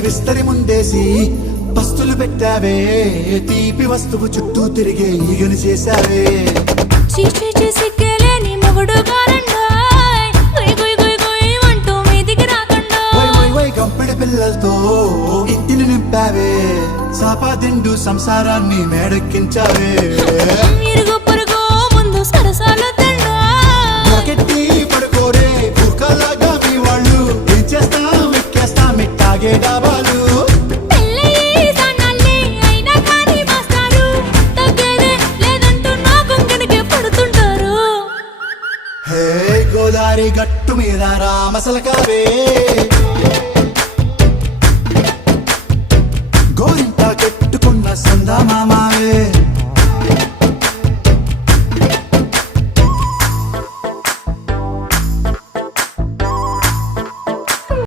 విస్తరి ముందేసి పస్తులు పెట్టావే తీపి వస్తువు చుట్టూ తిరిగే ఈగని చేశావే చీచీ సిగ్గలేని మొగుడు కారండాయ్ గుయ్ గుయ్ గుయ్ గుయ్ అంటూ మీదికి రాకండా వై గంపెడి పిల్లలతో ఇంటిని నింపావే సాపాదిండు సంసారాన్ని మేడెక్కించావే ఇరుగు పొరుగు ముందు సరసాలతో